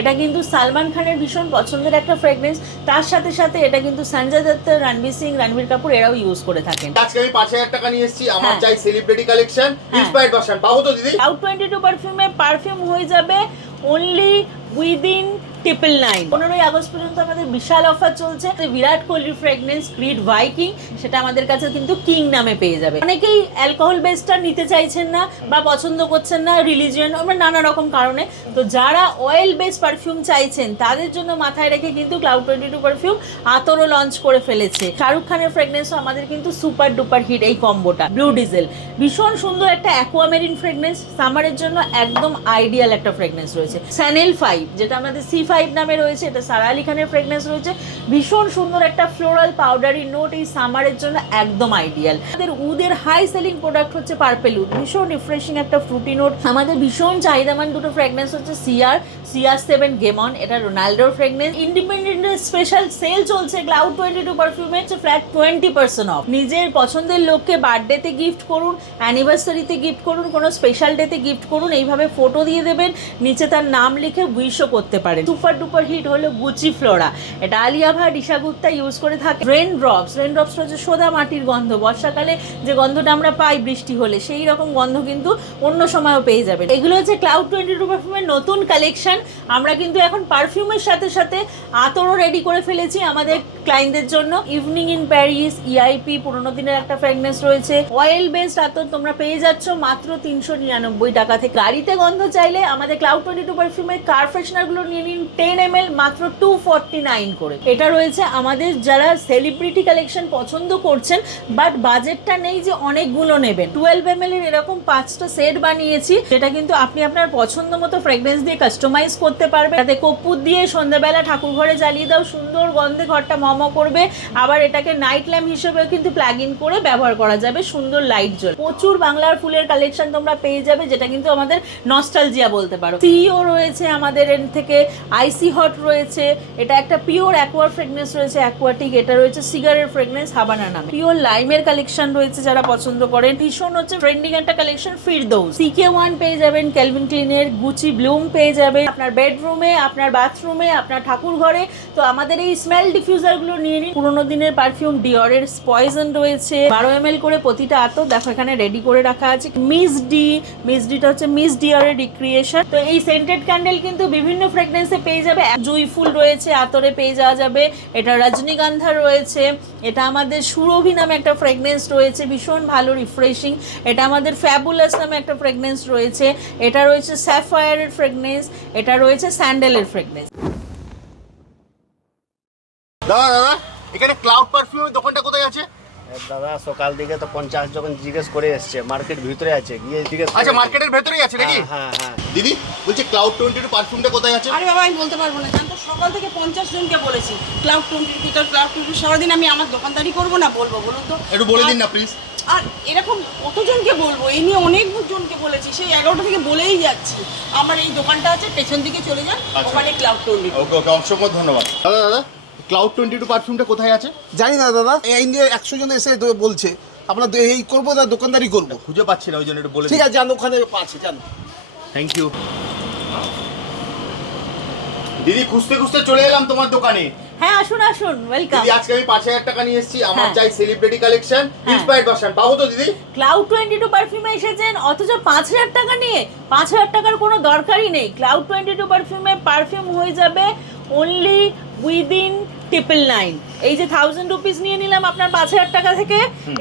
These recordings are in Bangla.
এটা কিন্তু সালমান খানের ভীষণ পছন্দের একটা ফ্রেগরেন্স, তার সাথে সাথে এটা কিন্তু সঞ্জয় দত্ত, রণবীর সিং, রণবীর কাপুর এরাও ইউজ করে থাকেন। আজকে আমি 5000 টাকা নিয়ে এসেছি, আমার চাই সেলিব্রিটি কালেকশন ইন্সপায়ার্ড ভার্সন, পাবো তো দিদি? ক্লাউড 22 পারফিউমে পারফিউম হয়ে যাবে অনলি উইদিন 999। 15ই আগস্ট পর্যন্ত আমাদের বিশাল অফার চলছে। বিরাট কোহলির ফ্রেগনেন্স ক্রিড ভাইকিং, সেটা আমাদের কাছে কিন্তু কিং নামে পেয়ে যাবে। অনেকেই অ্যালকোহল বেসটা নিতে চাইছেন না বা পছন্দ করছেন না, রিলিজিয়ন আমরা নানা রকম কারণে। তো যারা অয়েল বেস পারফিউম চাইছেন তাদের জন্য মাথায় রেখে কিন্তু ক্লাউড 22 পারফিউম আতরও লঞ্চ করে ফেলেছে। শাহরুখ খানের ফ্রেগনেন্সও আমাদের কিন্তু সুপার ডুপার হিট এই কম্বোটা। ব্লু ডিজেল ভীষণ সুন্দর একটা অ্যাকোয়ামেরিন ফ্রেগনেন্স, সামারের জন্য একদম আইডিয়াল একটা ফ্রেগনেন্স রয়েছে। স্যানেল 5 যেটা আমাদের C5 নামে রয়েছে, এটা সারা আলি খানের ফ্রেগনেন্স রয়েছে। ভীষণ সুন্দর একটা ফ্লোরাল পাউডারি নোট, এই সামারের জন্য একদম আইডিয়াল। আমাদের উদের হাই সেলিং প্রোডাক্ট হচ্ছে পার্পেল উড, ভীষণ রিফ্রেশিং একটা ফ্রুটি নোট। আমাদের ভীষণ চাহিদামান দুটো ফ্রেগনেন্স হচ্ছে CR7 গেমন, এটা রোনাল্ডোর ফ্রেগনেন্স। ইন্ডিপেন্ডেন্ট স্পেশাল সেল চলছে ক্লাউড 22 পারফিউমে, ফ্ল্যাট 20% অফ। নিজের পছন্দের লোককে বার্থডেতে গিফট করুন, অ্যানিভার্সারিতে গিফট করুন, কোনো স্পেশাল ডেতে গিফট করুন, এইভাবে ফটো দিয়ে দেবেন, নিচে তার নাম লিখে উইশও করতে পারেন। সুপার ডুপার হিট হলো গুচি ফ্লোরা, এটা আলিয়া ভাট, ঈশা গুপ্তা ইউজ করে থাকে। রেন ড্রপস হচ্ছে সোদা মাটির গন্ধ, বর্ষাকালে যে গন্ধটা আমরা পাই বৃষ্টি হলে সেই রকম গন্ধ কিন্তু অন্য সময়ও পেয়ে যাবেন। এগুলো হচ্ছে ক্লাউড 22 পারফিউমের নতুন কালেকশন। আমরা কিন্তু এখন পারফিউমের সাথে সাথে আতরও রেডি করে ফেলেছি আমাদের ক্লায়েন্টদের জন্য। ইভিনিং ইন প্যারিস, ইআইপি পুরোনো দিনের একটা ফ্রেগনেন্স রয়েছে। অয়েল বেসড আতর তোমরা পেয়ে যাচ্ছ মাত্র 399 টাকা থেকে। গাড়িতে গন্ধ চাইলে আমাদের ক্লাউড 22 পারফিউমের কার ফ্রেশনার গুলো নিয়ে নিন 10 ml মাত্র 249 করে। এটা রয়েছে আমাদের যারা সেলিব্রিটি কালেকশন পছন্দ করছেন বাট বাজেটটা নেই যে অনেকগুলো নেবেন, 12 ml এর এরকম 5টা সেট বানিয়েছি, যেটা কিন্তু আপনি আপনার পছন্দ মতো ফ্রেগরেন্স দিয়ে কাস্টমাইজ করতে পারবেন। তাতে কর্পূর দিয়ে সন্ধ্যাবেলা ঠাকুর ঘরে জ্বালিয়ে দাও, সুন্দর গন্ধে ঘরটা মম করবে। আবার এটাকে নাইট ল্যাম্প হিসেবেও কিন্তু প্লাগ ইন করে ব্যবহার করা যাবে, সুন্দর লাইট জ্বল। প্রচুর বাংলার ফুলের কালেকশন তোমরা পেয়ে যাবে, যেটা কিন্তু আমাদের নস্টালজিয়া বলতে পারো। সিও রয়েছে আমাদের এর থেকে, আইসি হট রয়েছে, এটা একটা পিওর অ্যাকোয়া ফ্রেগনেন্স রয়েছে অ্যাকোয়াটিক, এটা রয়েছে সিগারের ফ্রেগনেন্স হাবানা নামে। পিওর লাইমের কালেকশন রয়েছে যারা পছন্দ করেন। ভীষণ হচ্ছে ট্রেন্ডিং একটা কালেকশন ফিরদৌস, CK1 পেয়ে যাবেন, ক্যালভিন ক্লিনের গুচি ব্লুম পেয়ে যাবে আপনার বেডরুমে, আপনার বাথরুমে, আপনার ঠাকুর ঘরে। তো আমাদের এই স্মেল ডিফিউজার গুলো নিয়ে নিন। পুরোনো দিনের পারফিউম ডিওরের পয়জন রয়েছে 12 ml করে প্রতিটা আতর, দেখো এখানে রেডি করে রাখা আছে। মিসডিটা হচ্ছে মিস ডিওরের রিক্রিয়েশন। তো এই সেন্টেড ক্যান্ডেল কিন্তু বিভিন্ন ফ্রেগনেন্সে পেয়ে যাবে। জুই ফুল রয়েছে আতরে পেয়ে যাওয়া যাবে, এটা রজনীগন্ধা রয়েছে, এটা আমাদের সুরভি নামে একটা ফ্রেগনেন্স রয়েছে ভীষণ ভালো রিফ্রেশিং, এটা আমাদের ফ্যাবুলাস নামে একটা ফ্রেগনেন্স রয়েছে, এটা রয়েছে স্যাফায়ারের ফ্রেগনেন্স, এটা রয়েছে স্যান্ডেলের ফ্রেগনেন্স। দাদা এখানে ক্লাউড পারফিউমের দোকানটা কোথায় আছে? দাদা সকাল দিকে তো 50 যখন জিজ্ঞেস করে এসছে, মার্কেট ভিতরে আছে, গিয়ে জিজ্ঞেস। আচ্ছা মার্কেটের ভেতরেই আছে নাকি? হ্যাঁ হ্যাঁ। দিদি বলছি ক্লাউড 22 পারফিউমটা কোথায় আছে? আরে বাবা আমি বলতে পারবো না, আমি তো সকাল থেকে 50 জনকে বলেছি ক্লাউড 20 ভিতর। ক্লাউড 20 সারাদিন আমি আমার দোকানদারি করবো না, বলবো বলুন তো? একটু বলে দিন না প্লিজ। আর এরকম কতজনকে বলবো, এই নিয়ে অনেক জনকে বলেছি, সেই 11টা থেকে বলেই যাচ্ছি। আমার এই দোকানটা আছে পেছন দিকে চলে যান, ওখানে ক্লাউড 20। ওকে ওকে, অসংখ্য ধন্যবাদ। দাদা ক্লাউড 22 পারফিউমটা কোথায় আছে? জানি না দাদা, এই নিয়ে 100 জন এসে বলছে আপনার এই করবো না, দোকানদারি করবো। খুঁজে পাচ্ছি না, ওই জন্য একটু বলে ঠিক আছে, জান ওখানে আছে, জান। থ্যাংক ইউ দিদি, খুঁজতে খুঁজতে চলে এলাম তোমার দোকানে। হ্যাঁ আসুন আসুন, ওয়েলকাম। দিদি আজকে আমি 5000 টাকা নিয়ে এসেছি, আমার হ্যাঁ। চাই সেলিব্রিটি কালেকশন ইন্সপায়ার্ড ভার্সন, পাবো তো দিদি? ক্লাউড 22 পারফিউমে এসেছেন অথচ 5000 টাকা নিয়ে। 5000 টাকার কোনো দরকারই নেই। ক্লাউড 22 পারফিউমে পারফিউম হয়ে যাবে অনলি উইদিন 999। এই যে 1000 রুপিস নিয়ে নিলাম আপনার 5000 টাকা থেকে,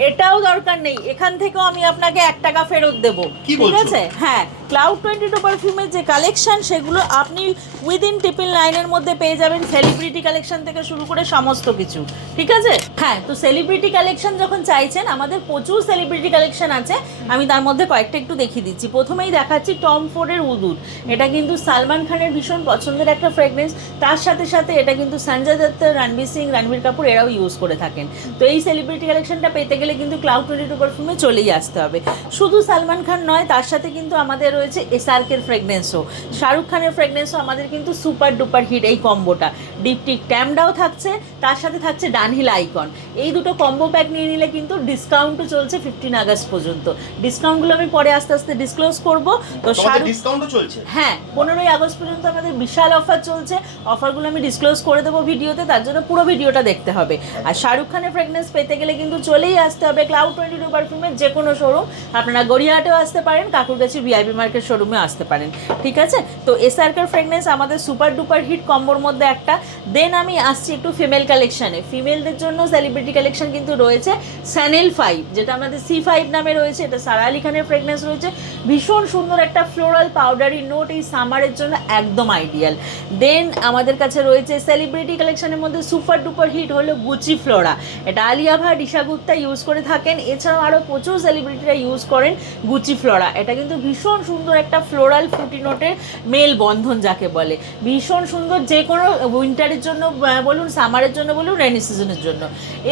এটাও দরকার নেই, এখান থেকেও আমি আপনাকে 1 টাকা ফেরত দেবো। কি ঠিক বলছো? আছে, হ্যাঁ ক্লাউড 22 পারফিউমের যে কালেকশন সেগুলো আপনি উইদিন 999 এর মধ্যে পেয়ে যাবেন, সেলিব্রিটি কালেকশন থেকে শুরু করে সমস্ত কিছু। ঠিক আছে, হ্যাঁ তো সেলিব্রিটি কালেকশন যখন চাইছেন, আমাদের প্রচুর সেলিব্রিটি কালেকশন আছে, আমি তার মধ্যে কয়েকটা একটু দেখিয়ে দিচ্ছি। প্রথমেই দেখাচ্ছি টম ফোর্ডের উদুর, এটা কিন্তু সালমান খানের ভীষণ পছন্দের একটা ফ্রেগরেন্স, তার সাথে সাথে এটা কিন্তু কিন্তু সঞ্জয় দত্ত, রণবীর সিং, রণবীর কাপুর এরাও ইউজ করে থাকেন। তো এই সেলিব্রিটি কালেকশনটা পেতে গেলে কিন্তু ক্লাউড 22 পারফিউমে চলেই আসতে হবে। শুধু সালমান খান নয়, তার সাথে কিন্তু আমাদের রয়েছে এসআরকের ফ্রেগনেন্সও, শাহরুখ খানের ফ্রেগনেন্সও আমাদের কিন্তু সুপার ডুপার হিট এই কম্বোটা। ডিপটিক ট্যামডাও থাকছে, তার সাথে থাকছে ডানহিল আইকন। এই দুটো কম্বো প্যাক নিয়ে নিলে কিন্তু ডিসকাউন্টও চলছে 15 আগস্ট পর্যন্ত। ডিসকাউন্টগুলো আমি পরে আস্তে আস্তে ডিসক্লোজ করব। তো শাহরুখ, ডিসকাউন্টও চলছে? হ্যাঁ, 15ই আগস্ট পর্যন্ত আমাদের বিশাল অফার চলছে। অফারগুলো আমি ডিসক্লোজ করে দেবো ভিডিওতে, তার জন্য পুরো ভিডিওটা দেখতে হবে। আর শাহরুখ খানের ফ্রেগনেন্স পেতে গেলে কিন্তু চলেই আসতে হবে ক্লাউড 22 পারফিউমের যে কোনো শোরুম। আপনারা গড়িয়াহাটেও আসতে পারেন, কাকুরগাছি ভিআইপি মার্কেট শোরুমে আসতে পারেন, ঠিক আছে? তো এসআরকের ফ্রেগনেন্স আমাদের সুপার ডুপার হিট কম্বোর মধ্যে একটা। দেন আমি আসছি একটু ফিমেল কালেকশানে। ফিমেলদের জন্য সেলিব্রিটি কালেকশন কিন্তু রয়েছে স্যানেল 5, যেটা আমাদের C5 নামে রয়েছে। এটা সারা আলি খানের ফ্রেগনেন্স রয়েছে, ভীষণ সুন্দর একটা ফ্লোরাল পাউডারি নোট, এই সামারের জন্য একদম আইডিয়াল। দেন আমাদের কাছে রয়েছে সেলিব্রিটি কালেকশনের মধ্যে সুপার ডুপার হিট হলো গুচি ফ্লোরা। এটা আলিয়া ভাট, ঈশা গুপ্তা ইউজ করে থাকেন, এছাড়াও আরও প্রচুর সেলিব্রিটিরা ইউজ করেন গুচি ফ্লোরা। এটা কিন্তু ভীষণ সুন্দর একটা ফ্লোরাল ফ্রুটি নোটের মেল বন্ধন যাকে বলে, ভীষণ সুন্দর, যে কোনো উইন্টারের জন্য বলুন, সামারের জন্য বলুন, রেনি সিজনের জন্য।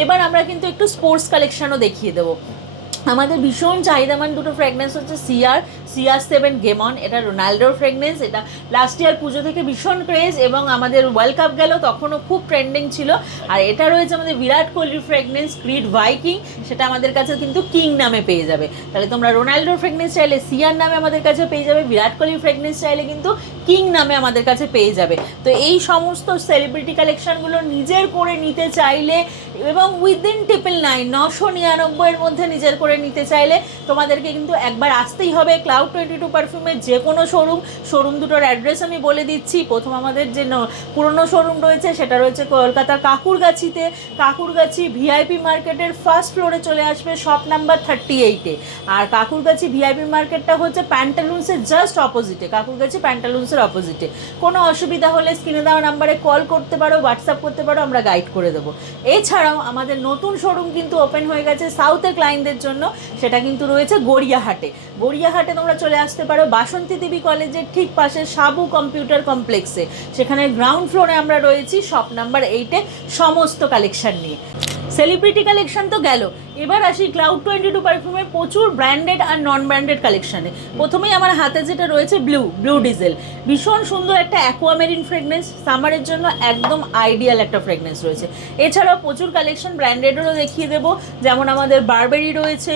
এবার আমরা কিন্তু একটু স্পোর্টস কালেকশনও দেখিয়ে দেবো। আমাদের ভীষণ চাহিদামান দুটো ফ্রেগনেন্স হচ্ছে CR7 গেমন। এটা রোনাল্ডোর ফ্রেগনেন্স। এটা লাস্ট ইয়ার পুজো থেকে ভীষণ ক্রেজ, এবং আমাদের ওয়ার্ল্ড কাপ গেল তখনও খুব ট্রেন্ডিং ছিল। আর এটা রয়েছে আমাদের বিরাট কোহলির ফ্রেগনেন্স ক্রিড ভাইকিং, সেটা আমাদের কাছে কিন্তু কিং নামে পেয়ে যাবে। তাহলে তোমরা রোনাল্ডোর ফ্রেগনেন্স চাইলে CR নামে আমাদের কাছে পেয়ে যাবে, বিরাট কোহলির ফ্রেগনেন্স চাইলে কিন্তু কিং নামে আমাদের কাছে পেয়ে যাবে। তো এই সমস্ত সেলিব্রিটি কালেকশনগুলো নিজের করে নিতে চাইলে এবং উইদিন 999 999 মধ্যে নিজের করে নিতে চাইলে তোমাদেরকে কিন্তু একবার আসতেই হবে ক্লাউড 22 পারফিউমের যে কোনো শোরুম দুটোর অ্যাড্রেস আমি বলে দিচ্ছি। প্রথম আমাদের যে পুরনো শোরুম রয়েছে সেটা রয়েছে কলকাতার কাকুরগাছিতে। কাকুরগাছি ভিআইপি মার্কেটের ফার্স্ট ফ্লোরে চলে আসবে, শপ নাম্বার 38-এ। আর কাকুরগাছি ভিআইপি মার্কেটটা হচ্ছে প্যান্টালুন্সের জাস্ট অপোজিটে, কাকুরগাছি প্যান্টালুন্সের অপোজিটে। কোনো অসুবিধা হলে স্ক্রিনে দেওয়া নাম্বারে কল করতে পারো, হোয়াটসঅ্যাপ করতে পারো, আমরা গাইড করে দেবো। এছাড়াও আমাদের নতুন শোরুম কিন্তু ওপেন হয়ে গেছে সাউথের ক্লায়েন্টদের জন্য, সেটা কিন্তু রয়েছে গড়িয়াহাটে। গড়িয়াহাটে তোমরা চলে আসতে পারো বাসন্তী দেবী কলেজের ঠিক পাশে সাবু কম্পিউটার কমপ্লেক্সে। সেখানে গ্রাউন্ড ফ্লোরে আমরা রয়েছি, শপ নাম্বার 8-এ, সমস্ত কালেকশন নিয়ে। সেলিব্রিটি কালেকশন তো গেল, এবার আসি ক্লাউড 22 পারফিউমের প্রচুর ব্র্যান্ডেড আর নন ব্র্যান্ডেড কালেকশানে। প্রথমেই আমার হাতে যেটা রয়েছে ব্লু ডিজেল, ভীষণ সুন্দর একটা অ্যাকোয়ামেরিন ফ্রেগনেন্স, সামারের জন্য একদম আইডিয়াল একটা ফ্রেগনেন্স রয়েছে। এছাড়াও প্রচুর কালেকশন ব্র্যান্ডেডেরও দেখিয়ে দেবো, যেমন আমাদের বারবেরি রয়েছে,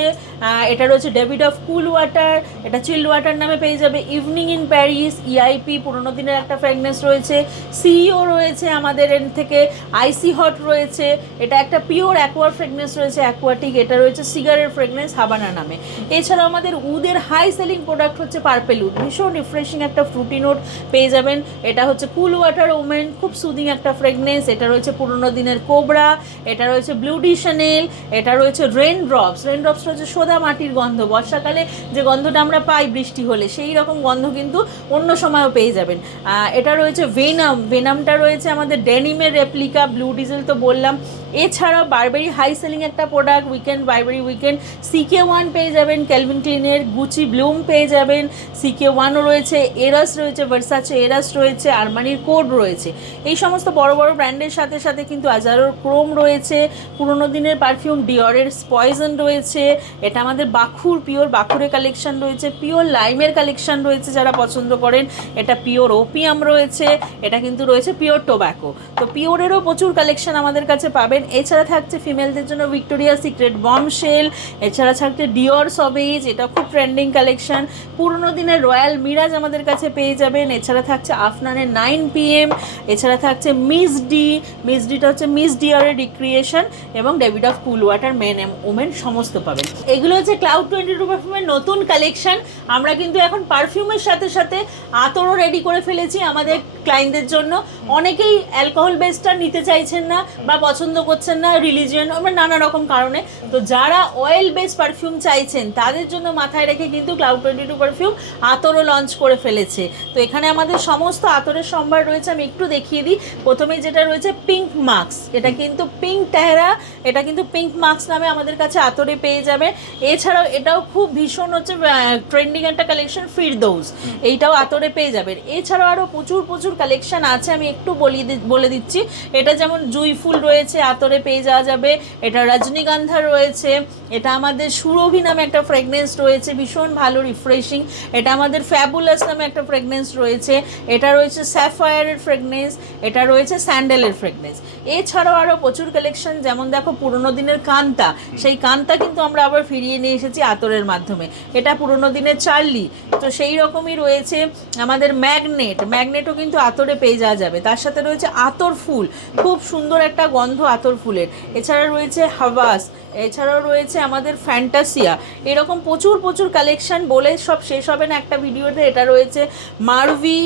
এটা রয়েছে ডেভিড অফ কুল ওয়াটার, এটা চিল্ড ওয়াটার নামে পেয়ে যাবে। ইভিনিং ইন প্যারিস, EIP পুরোনো দিনের একটা ফ্রেগনেন্স রয়েছে। CEO রয়েছে আমাদের এর থেকে, আইসি হট রয়েছে, এটা একটা পিওর অ্যাকোয়া ফ্রেগনেন্স রয়েছে অ্যাকোয়াটিক, এটা রয়েছে সিগারের ফ্রেগনেন্স হাবানা নামে। এছাড়াও আমাদের উদের হাই সেলিং প্রোডাক্ট হচ্ছে পার্পেল উড, ভীষণ রিফ্রেশিং একটা ফ্রুটি নোট পেয়ে যাবেন। এটা হচ্ছে কুল ওয়াটার ওমেন, খুব সুদিং একটা ফ্রেগনেন্স। এটা রয়েছে পুরোনো দিনের কোবরা, এটা রয়েছে ব্লু ডি শানেল, এটা রয়েছে রেন ড্রপস রয়েছে সোদা মাটির গন্ধ, বর্ষাকালে যে গন্ধটা আমরা পাই বৃষ্টি হলে সেই রকম গন্ধ কিন্তু অন্য সময়ও পেয়ে যাবেন। এটা রয়েছে ভেনামটা রয়েছে আমাদের ডেনিমের রেপ্লিকা, ব্লু ডিজেল তো বললাম। এছাড়াও বারবেরি হাই সেলিং একটা প্রোডাক্ট বারবেরি উইকেন্ড, CK1 পেয়ে যাবেন, ক্যালভিন ক্লিনের গুচি ব্লুম পেয়ে যাবেন, CK1ও রয়েছে, এরাস রয়েছে, ভার্সাচে এরাস রয়েছে, আরমানির কোড রয়েছে। এই সমস্ত বড় বড় ব্র্যান্ডের সাথে সাথে কিন্তু আজারোর ক্রোম রয়েছে, পুরোনো দিনের পারফিউম ডিওরের পয়জন রয়েছে, এটা আমাদের পিওর বাখুরের কালেকশন রয়েছে, পিওর লাইমের কালেকশন রয়েছে যারা পছন্দ করেন, এটা পিওর ওপিয়াম রয়েছে, এটা কিন্তু রয়েছে পিওর টোব্যাকো। তো পিওরেরও প্রচুর কালেকশন আমাদের কাছে পাবেন। এছাড়া থাকছে ফিমেলদের জন্য ভিক্টোরিয়া সিক্রেট বমশেল, এছাড়া থাকছে ডিওর সবেজ, এটা খুব ট্রেন্ডিং কালেকশন। পুরোনো দিনের রয়্যাল মিরাজ আমাদের কাছে পেয়ে যাবেন। এছাড়া থাকছে আফনানের 9 PM, এছাড়া থাকছে মিস ডিটা হচ্ছে মিস ডিওরের রিক্রিয়েশন, এবং David of cool water main women সমস্ত পাবেন। এগুলো হচ্ছে ক্লাউড 22 পারফিউমের নতুন কালেকশন। আমরা কিন্তু এখন পারফিউমের সাথে সাথে আতরও রেডি করে ফেলেছি আমাদের ক্লায়েন্টদের জন্য। অনেকেই অ্যালকোহল বেসটা নিতে চাইছেন না বা পছন্দ করছেন না, রিলিজিয়ন, আমরা নানা রকম কারণে। তো যারা অয়েল বেস পারফিউম চাইছেন তাদের জন্য মাথায় রেখে কিন্তু ক্লাউড 22 পারফিউম আতরও লঞ্চ করে ফেলেছে। তো এখানে আমাদের সমস্ত আতরের সম্ভার রয়েছে, আমি একটু দেখিয়ে দিই। প্রথমেই যেটা রয়েছে পিঙ্ক মার্কস, এটা কিন্তু পিঙ্ক টেহরা, এটা কিন্তু পিঙ্ক মার্কস নামে আমাদের কাছে আতরে পেয়ে যাবে। এছাড়াও এটাও খুব ভীষণ হচ্ছে ট্রেন্ডিং একটা কালেকশন, ফিরদৌস, এইটাও আতরে পেয়ে যাবেন। এছাড়াও আরও প্রচুর কালেকশন আছে, আমি একটু বলে দিচ্ছি। এটা যেমন জুই ফুল রয়েছে, আতরে পেয়ে যাওয়া যাবে। এটা রজনীগন্ধা রয়েছে, এটা আমাদের সুরভি নামে একটা ফ্রেগনেন্স রয়েছে, ভীষণ ভালো রিফ্রেশিং। এটা আমাদের ফ্যাবুলাস নামে একটা ফ্রেগনেন্স রয়েছে, এটা রয়েছে স্যাফায়ারের ফ্রেগনেন্স, এটা রয়েছে স্যান্ডেলের ফ্রেগনেন্স। এছাড়াও আরও প্রচুর কালেকশন, যেমন দেখো পুরোনো দিনের কান্তা, সেই কান্তা কিন্তু আমরা আবার ফিরিয়ে নিয়ে এসেছি আতরের মাধ্যমে। এটা পুরোনো দিনের চার্লি, তো সেই রকমই রয়েছে আমাদের ম্যাগনেটও কিন্তু আতরে পেয়ে যাওয়া যাবে। তার সাথে রয়েছে আতর ফুল, খুব সুন্দর একটা গন্ধ আতর ফুলের। এছাড়া রয়েছে হাভাস, এছাড়াও রয়েছে আমাদের ফ্যান্টাসিয়া। এরকম প্রচুর কালেকশন বলে সব শেষ হবে না একটা ভিডিওতে। এটা রয়েছে মারভি,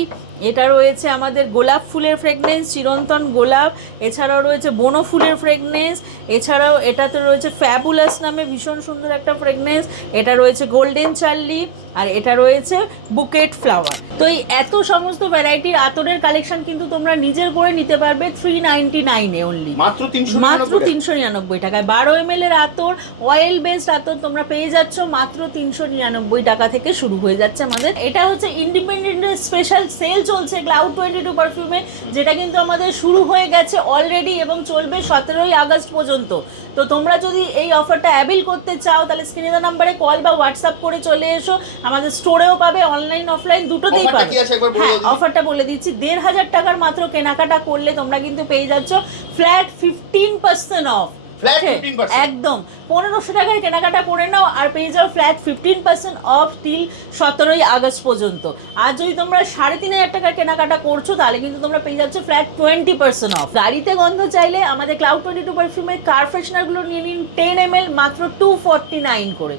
এটা রয়েছে আমাদের গোলাপ ফুলের ফ্রেগনেন্স, চিরন্তন গোলাপ। এছাড়াও রয়েছে বনো ফুলের ফ্রেগনেন্স। এছাড়াও এটাতে রয়েছে ফ্যাবুলাস নামে ভীষণ সুন্দর একটা ফ্রেগনেন্স। এটা রয়েছে গোল্ডেন চার্লি, আর এটা রয়েছে বুকেট ফ্লাওয়ার। তো এই এত সমস্ত ভ্যারাইটির আতরের কালেকশন কিন্তু তোমরা নিজের করে নিতে পারবে 399 অনলি, মাত্র 399 টাকায়। 12 ml এর আতর, অয়েল বেসড আতর তোমরা পেয়ে যাচ্ছ মাত্র 399 টাকা থেকে শুরু হয়ে যাচ্ছে আমাদের। এটা হচ্ছে ইন্ডিপেন্ডেন্ট স্পেশাল সেল চলছে ক্লাউড 22 পারফিউমে, যেটা কিন্তু আমাদের শুরু হয়ে গেছে অলরেডি এবং চলবে 17ই আগস্ট পর্যন্ত। তো তোমরা যদি এই অফারটা অ্যাভেল করতে চাও তাহলে স্ক্রিনে দেওয়া নাম্বারে কল বা হোয়াটসঅ্যাপ করে চলে এসো। আমাদের স্টোরেও পাবে, অনলাইন অফলাইন দুটোতেই পাবে। হ্যাঁ, অফারটা বলে দিচ্ছি, 1500 টাকার মাত্র কেনাকাটা করলে তোমরা কিন্তু পেয়ে যাচ্ছ ফ্ল্যাট 15% অফ। একদম 1500 টাকার কেনাকাটা করে নাও আর পেয়ে যাও ফ্ল্যাট 15% অফ টিল 17ই আগস্ট পর্যন্ত। আর যদি তোমরা 3500 টাকার কেনাকাটা করছো তাহলে কিন্তু তোমরা পেয়ে যাচ্ছ ফ্ল্যাট 20% অফ। গাড়িতে গন্ধ চাইলে আমাদের ক্লাউড 22 পারফিউমের কার ফ্রেশনারগুলো নিয়ে নিন 10 ml মাত্র 249 করে,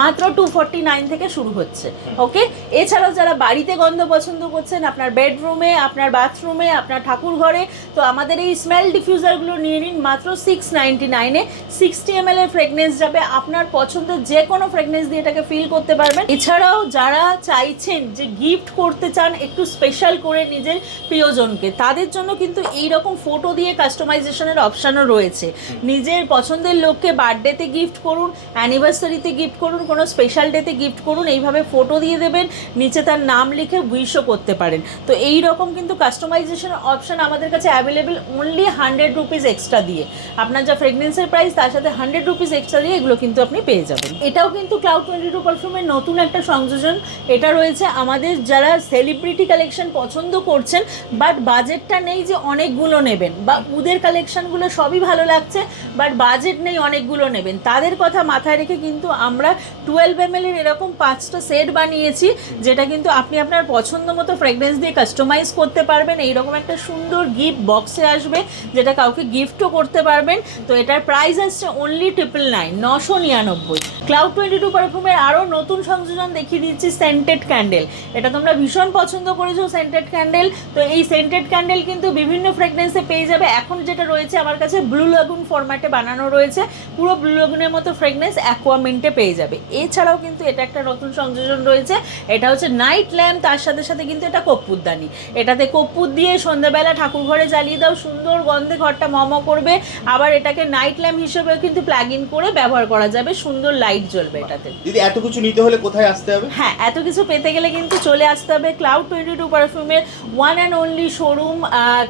মাত্র 249 থেকে শুরু হচ্ছে। ওকে, এছাড়াও যারা বাড়িতে গন্ধ পছন্দ করছেন, আপনার বেডরুমে, আপনার বাথরুমে, আপনার ঠাকুর ঘরে, তো আমাদের এই স্মেল ডিফিউজারগুলো নিয়ে নিন মাত্র 699-এ। 60 ml এর ফ্রেগনেন্স যাবে, আপনার পছন্দের যে কোনো ফ্রেগনেন্স দিয়ে এটাকে ফিল করতে পারবেন। এছাড়াও যারা চাইছেন যে গিফট করতে চান একটু স্পেশাল করে নিজের প্রিয়জনকে, তাদের জন্য কিন্তু এইরকম ফটো দিয়ে কাস্টমাইজেশনের অপশানও রয়েছে। নিজের পছন্দের লোককে বার্থডেতে গিফট করুন, অ্যানিভার্সারিতে গিফট করুন, কোনো স্পেশাল ডেতে গিফট করুন, এইভাবে ফটো দিয়ে দেবেন, নিচে তার নাম লিখে উইশও করতে পারেন। তো এই রকম কিন্তু কাস্টমাইজেশন অপশন আমাদের কাছে অ্যাভেলেবেল অনলি 100 রুপিস এক্সট্রা দিয়ে। আপনার যা ফ্রেগনেন্সের প্রাইস তার সাথে 100 রুপিস এক্সট্রা দিয়ে এগুলো কিন্তু আপনি পেয়ে যাবেন। এটাও কিন্তু ক্লাউড 22 পারফিউমের নতুন একটা সংযোজন। এটা রয়েছে আমাদের যারা সেলিব্রিটি কালেকশন পছন্দ করছেন বাট বাজেটটা নেই যে অনেকগুলো নেবেন, বা উদের কালেকশনগুলো সবই ভালো লাগছে বাট বাজেট নেই অনেকগুলো নেবেন, তাদের কথা মাথায় রেখে কিন্তু আমরা 12 ml এর এরকম 5টা সেট বানিয়েছি, যেটা কিন্তু আপনি আপনার পছন্দ মতো ফ্রেগনেন্স দিয়ে কাস্টমাইজ করতে পারবেন। এইরকম একটা সুন্দর গিফট বক্সে আসবে, যেটা কাউকে গিফটও করতে পারবেন। তো এটার প্রাইস আসছে অনলি 999। ক্লাউড 22 পারফিউমের আরও নতুন সংযোজন দেখিয়ে দিচ্ছি, সেন্টেড ক্যান্ডেল। এটা তোমরা ভীষণ পছন্দ করেছো সেন্টেড ক্যান্ডেল। তো এই সেন্টেড ক্যান্ডেল কিন্তু বিভিন্ন ফ্রেগনেন্সে পেয়ে যাবে। এখন যেটা রয়েছে আমার কাছে ব্লু লাগুন ফরম্যাটে বানানো রয়েছে, পুরো ব্লু লাগুনের মতো ফ্রেগনেন্স অ্যাকোয়ামিন্টে পেয়ে যাবে। এছাড়াও কিন্তু এটা একটা নতুন সংযোজন রয়েছে, এটা হচ্ছে নাইট ল্যাম্প, তার সাথে সাথে কিন্তু এটা কর্পূরদানি। এটাতে কর্পূর দিয়ে সন্ধ্যাবেলা ঠাকুর ঘরে জ্বালিয়ে দাও, সুন্দর গন্ধে ঘরটা মম করবে। আবার এটাকে নাইট ল্যাম্প হিসেবেও কিন্তু প্লাগ ইন করে ব্যবহার করা যাবে, সুন্দর লাইট জ্বলবে এটাতে। দিদি এত কিছু নিতে হলে কোথায় আসতে হবে? হ্যাঁ, এত কিছু পেতে গেলে কিন্তু চলে আসতে হবে ক্লাউড 22 পারফিউমের one and only showroom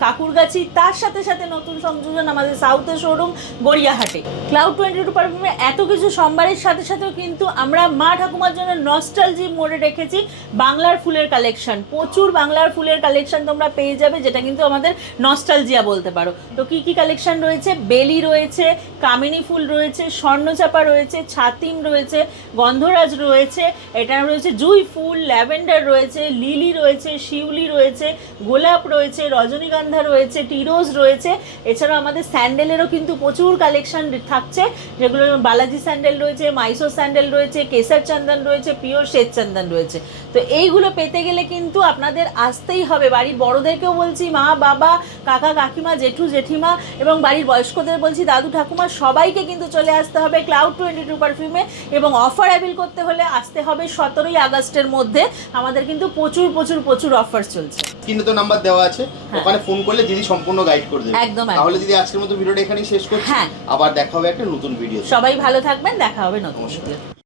Kankurgachi, তার সাথে সাথে নতুন সংযোজন আমাদের সাউথের শোরুম গড়িয়াহাটে। ক্লাউড 22 পারফিউমের এত কিছু সম্ভারের সাথে সাথেও কিন্তু আমরা মা ঠাকুমার জন্য নস্টালজি মোড়ে রেখেছি বাংলার ফুলের কালেকশন। প্রচুর বাংলার ফুলের কালেকশন তোমরা পেয়ে যাবে, যেটা কিন্তু আমাদের নস্টালজিয়া বলতে পারো। তো কি কি কালেকশন রয়েছে? বেলি রয়েছে, কামিনী ফুল রয়েছে, স্বর্ণচাপা রয়েছে, ছাতিম রয়েছে, গন্ধরাজ রয়েছে, এটা রয়েছে জুই ফুল, ল্যাভেন্ডার রয়েছে, লিলি রয়েছে, শিউলি রয়েছে, গোলাপ রয়েছে, রজনীগন্ধা রয়েছে, টিরোজ রয়েছে। এছাড়াও আমাদের স্যান্ডেলেরও কিন্তু প্রচুর কালেকশন থাকছে, যেগুলো বালাজি স্যান্ডেল রয়েছে, মাইসো স্যান্ডেল রয়েছে, কেসার চন্দন রয়েছে, পিওর শ্বেত চন্দন রয়েছে। তো এইগুলো পেতে গেলে কিন্তু আপনাদের আসতেই হবে। বাড়ির বড়দেরকেও বলছি, মা বাবা কাকা কাকিমা জেঠু জেঠিমা এবং বাড়ির বয়স্কদের বলছি, দাদু ঠাকুমা সবাইকে কিন্তু চলে আসতে হবে ক্লাউড 22 পারফিউমে। এবং অফার অ্যাভেল করতে হলে আসতে হবে 17ই আগস্টের মধ্যে। আমাদের কিন্তু প্রচুর প্রচুর প্রচুর অফার চলছে। স্ক্রিনে তো নাম্বার দেওয়া আছে, ওখানে ফোন করলে দিদি সম্পূর্ণ গাইড করে দেবে। একদম, তাহলে দিদি আজকের মতো ভিডিওটা এখানেই শেষ করছি। হ্যাঁ। আবার দেখা হবে একটা নতুন ভিডিও। সবাই ভালো থাকবেন, দেখা হবে নতুন ভিডিও।